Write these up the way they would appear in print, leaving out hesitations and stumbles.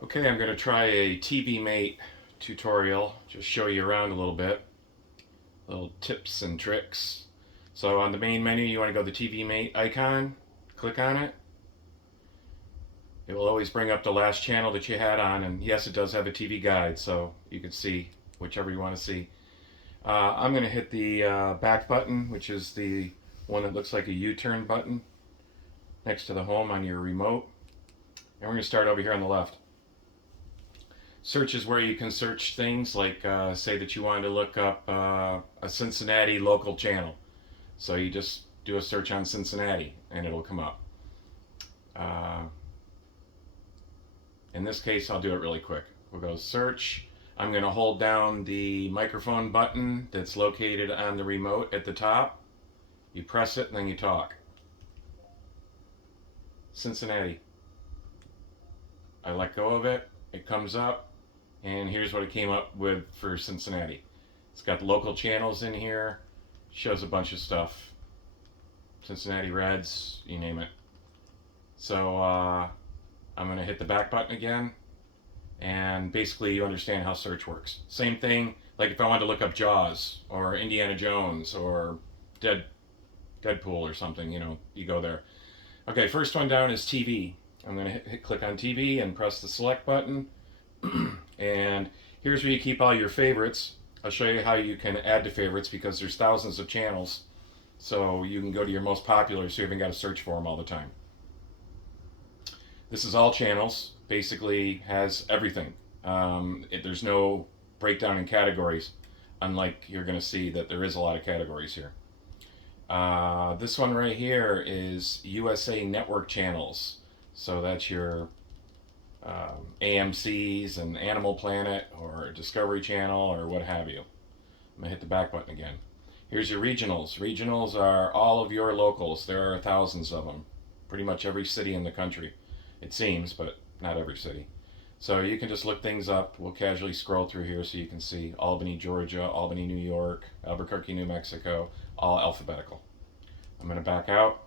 Okay, I'm going to try a TV Mate tutorial, just show you around a little bit, little tips and tricks. So on the main menu, you want to go to the TV Mate icon, click on it. It will always bring up the last channel that you had on, and yes, it does have a TV guide, so you can see whichever you want to see. I'm going to hit the back button, which is the one that looks like a U-turn button next to the home on your remote. And we're going to start over here on the left. Search is where you can search things like, say that you wanted to look up a Cincinnati local channel. So you just do a search on Cincinnati and it'll come up. Uh, in this case, I'll do it really quick. We'll go search. I'm going to hold down the microphone button that's located on the remote at the top. You press it and then you talk. Cincinnati. I let go of it. It comes up. And here's what it came up with for Cincinnati. It's got local channels in here, shows a bunch of stuff. Cincinnati Reds, you name it. So I'm going to hit the back button again, and basically you understand how search works. Same thing, like if I wanted to look up Jaws or Indiana Jones or Deadpool or something, you go there. Okay, first one down is TV. I'm going to click on TV and press the select button. And here's where you keep all your favorites. I'll show you how you can add to favorites because there's thousands of channels. So you can go to your most popular so you haven't got to search for them all the time. This is all channels. Basically has everything. There's no breakdown in categories, unlike you're going to see that there is a lot of categories here. This one right here is USA Network channels. So that's your AMC's and Animal Planet or Discovery Channel or what have you. I'm going to hit the back button again. Here's your regionals. Regionals are all of your locals. There are thousands of them. Pretty much every city in the country. It seems, but not every city. So you can just look things up. We'll casually scroll through here so you can see Albany, Georgia, Albany, New York, Albuquerque, New Mexico, all alphabetical. I'm going to back out.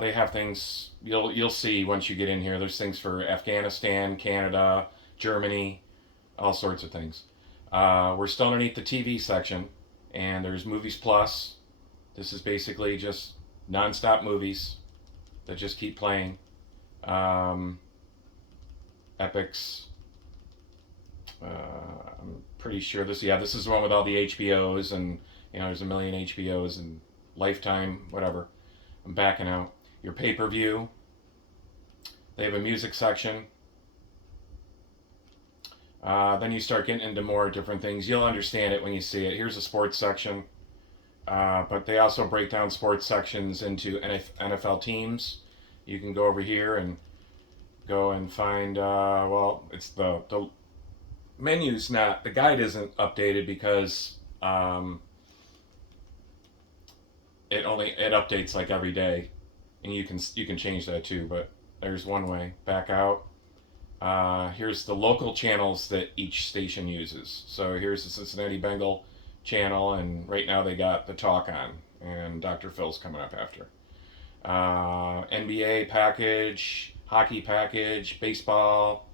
They have things you'll see once you get in here. There's things for Afghanistan, Canada, Germany, all sorts of things. We're still underneath the TV section, and there's Movies Plus. This is basically just non-stop movies that just keep playing. Epics. I'm pretty sure this is the one with all the HBOs, and there's a million HBOs and Lifetime, whatever. I'm backing out. Your pay-per-view. They have a music section. Then you start getting into more different things. You'll understand it when you see it. Here's a sports section. But they also break down sports sections into NFL teams. You can go over here and go and find, it's the menu's not, the guide isn't updated because it updates like every day, and you can change that too. But there's one way. Back out. Here's the local channels that each station uses. So here's the Cincinnati Bengal channel, and right now they got the talk on, and Dr. Phil's coming up after. NBA package, hockey package, baseball,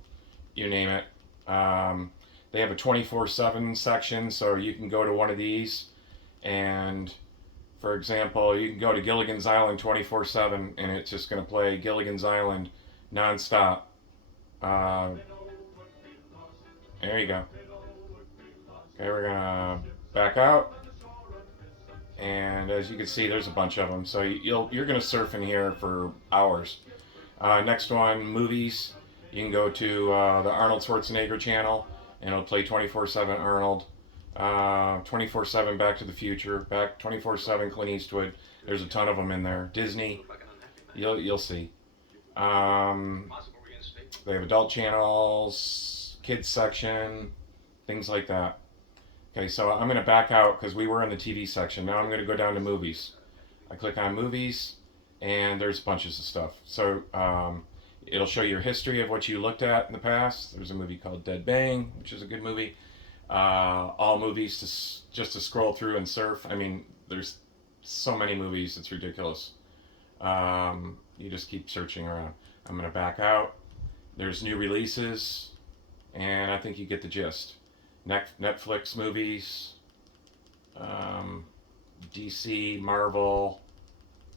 you name it. They have a 24/7 section, so you can go to one of these and, for example, you can go to Gilligan's Island 24/7, and it's just going to play Gilligan's Island nonstop. There you go. Okay, we're going to back out. And as you can see, there's a bunch of them. So you're going to surf in here for hours. Next one, movies. You can go to the Arnold Schwarzenegger channel, and it'll play 24/7 Arnold. 24/7 Back to the Future, back 24/7 Clint Eastwood. There's a ton of them in there. Disney, you'll see. They have adult channels, kids section, things like that. Okay, so I'm going to back out because we were in the TV section. Now I'm going to go down to movies. I click on movies, and there's bunches of stuff. So it'll show your history of what you looked at in the past. There's a movie called Dead Bang, which is a good movie. All movies just to scroll through and surf. I mean, there's so many movies, it's ridiculous. You just keep searching around. I'm going to back out. There's new releases, and I think you get the gist. Netflix movies, um, DC, Marvel,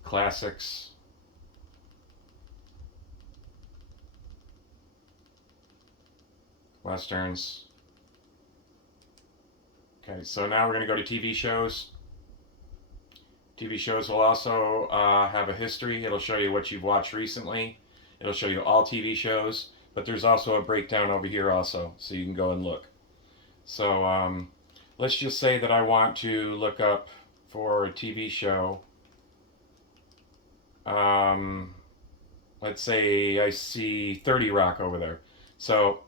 classics. Westerns. Okay, so now we're going to go to TV shows. TV shows will also have a history. It'll show you what you've watched recently. It'll show you all TV shows, but there's also a breakdown over here also, so you can go and look. So let's just say that I want to look up for a TV show. Let's say I see 30 Rock over there. So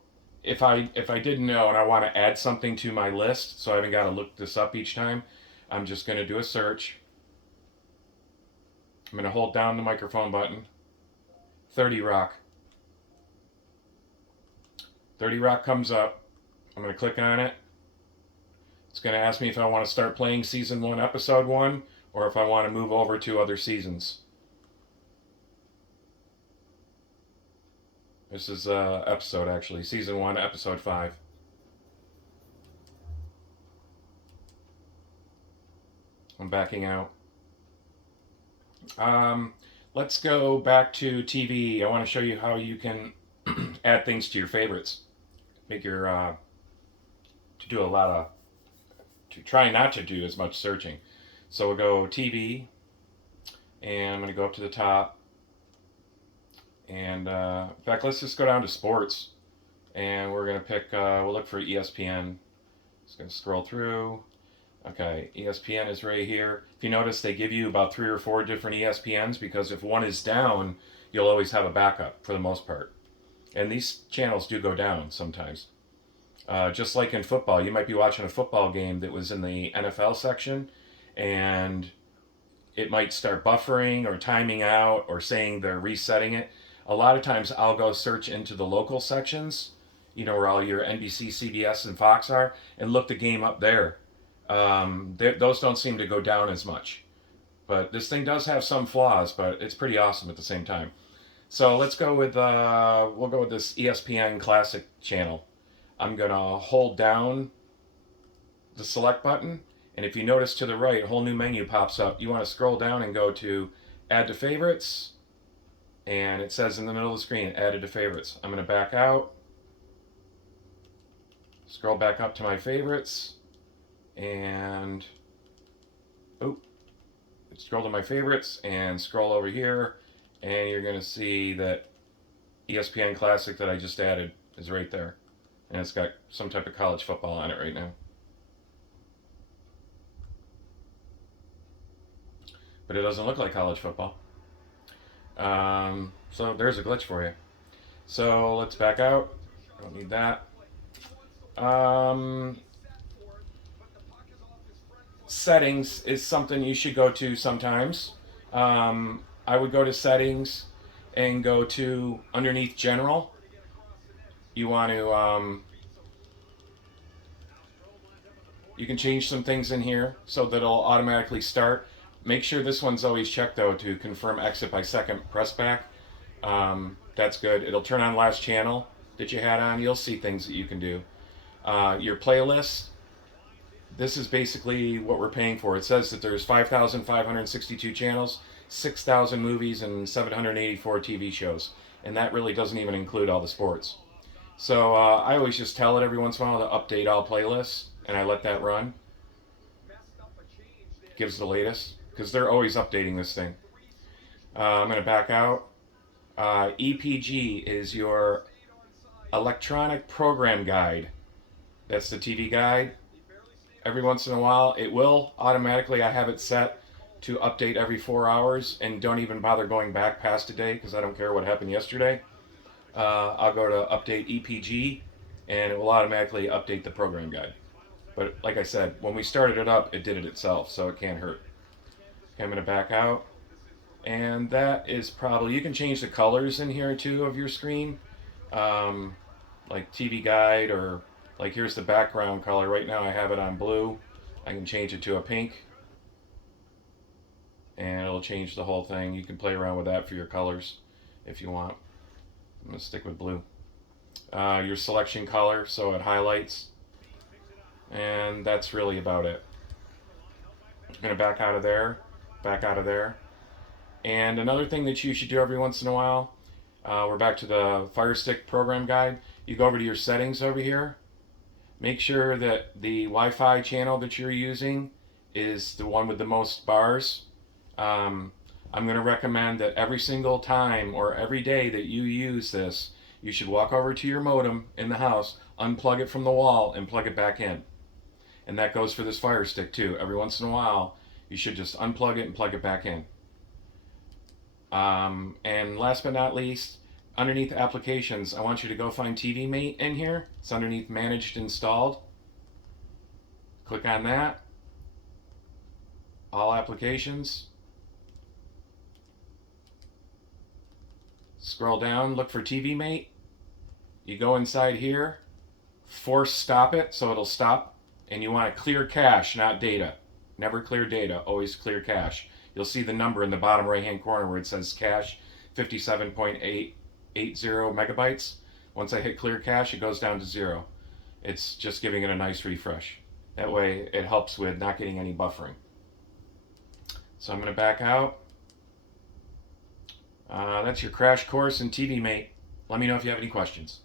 if I didn't know and I want to add something to my list, so I haven't got to look this up each time, I'm just going to do a search. I'm going to hold down the microphone button. 30 Rock. 30 Rock comes up. I'm going to click on it. It's going to ask me if I want to start playing season 1, episode 1, or if I want to move over to other seasons. This is episode, actually. Season 1, episode 5. I'm backing out. Let's go back to TV. I want to show you how you can add things to your favorites. Make your, to do a lot of, to try not to do as much searching. So we'll go TV, and I'm going to go up to the top. And in fact, let's just go down to sports, and we're going to pick, we'll look for ESPN. Just going to scroll through. Okay, ESPN is right here. If you notice, they give you about 3 or 4 different ESPNs, because if one is down, you'll always have a backup for the most part. And these channels do go down sometimes. Just like in football, you might be watching a football game that was in the NFL section, and it might start buffering or timing out or saying they're resetting it. A lot of times I'll go search into the local sections, you know, where all your NBC, CBS, and Fox are, and look the game up there. Those don't seem to go down as much. But this thing does have some flaws, but it's pretty awesome at the same time. So let's go with, we'll go with this ESPN Classic channel. I'm going to hold down the select button, and if you notice to the right, a whole new menu pops up. You want to scroll down and go to Add to Favorites, and it says in the middle of the screen, Added to Favorites. I'm going to back out, scroll back up to my favorites, and scroll to my favorites and scroll over here, and you're going to see that ESPN Classic that I just added is right there, and it's got some type of college football on it right now. But it doesn't look like college football. So there's a glitch for you. So let's back out. Don't need that. Settings is something you should go to sometimes. I would go to settings and go to underneath general. You want to, you can change some things in here so that it'll automatically start. Make sure this one's always checked though, to confirm exit by second press back. That's good. It'll turn on last channel that you had on. You'll see things that you can do. Your playlist. This is basically what we're paying for. It says that there's 5,562 channels, 6,000 movies, and 784 TV shows. And that really doesn't even include all the sports. So I always just tell it every once in a while to update all playlists, and I let that run. Gives the latest, because they're always updating this thing. I'm going to back out. EPG is your electronic program guide. That's the TV guide. Every once in a while, it will automatically, I have it set to update every 4 hours, and don't even bother going back past a day, because I don't care what happened yesterday. I'll go to update EPG, and it will automatically update the program guide. But like I said, when we started it up, it did it itself, so it can't hurt. Okay, I'm going to back out. And that is probably, you can change the colors in here too of your screen. Like TV guide, or like here's the background color. Right now I have it on blue. I can change it to a pink. And it'll change the whole thing. You can play around with that for your colors if you want. I'm going to stick with blue. your selection color, so it highlights. And that's really about it. I'm going to back out of there, back out of there. And another thing that you should do every once in a while, we're back to the Fire Stick program guide. You go over to your settings over here. Make sure that the Wi-Fi channel that you're using is the one with the most bars. I'm going to recommend that every single time or every day that you use this, you should walk over to your modem in the house, unplug it from the wall, and plug it back in. And that goes for this Fire Stick too. Every once in a while, you should just unplug it and plug it back in. And last but not least, underneath applications, I want you to go find TV Mate in here. It's underneath Managed Installed. Click on that. All applications. Scroll down, look for TV Mate. You go inside here, force stop it so it'll stop. And you want to clear cache, not data. Never clear data, always clear cache. You'll see the number in the bottom right hand corner where it says cache 57.880 megabytes. Once I hit clear cache, it goes down to 0. It's just giving it a nice refresh. That way it helps with not getting any buffering. So I'm going to back out. That's your crash course in TV Mate. Let me know if you have any questions.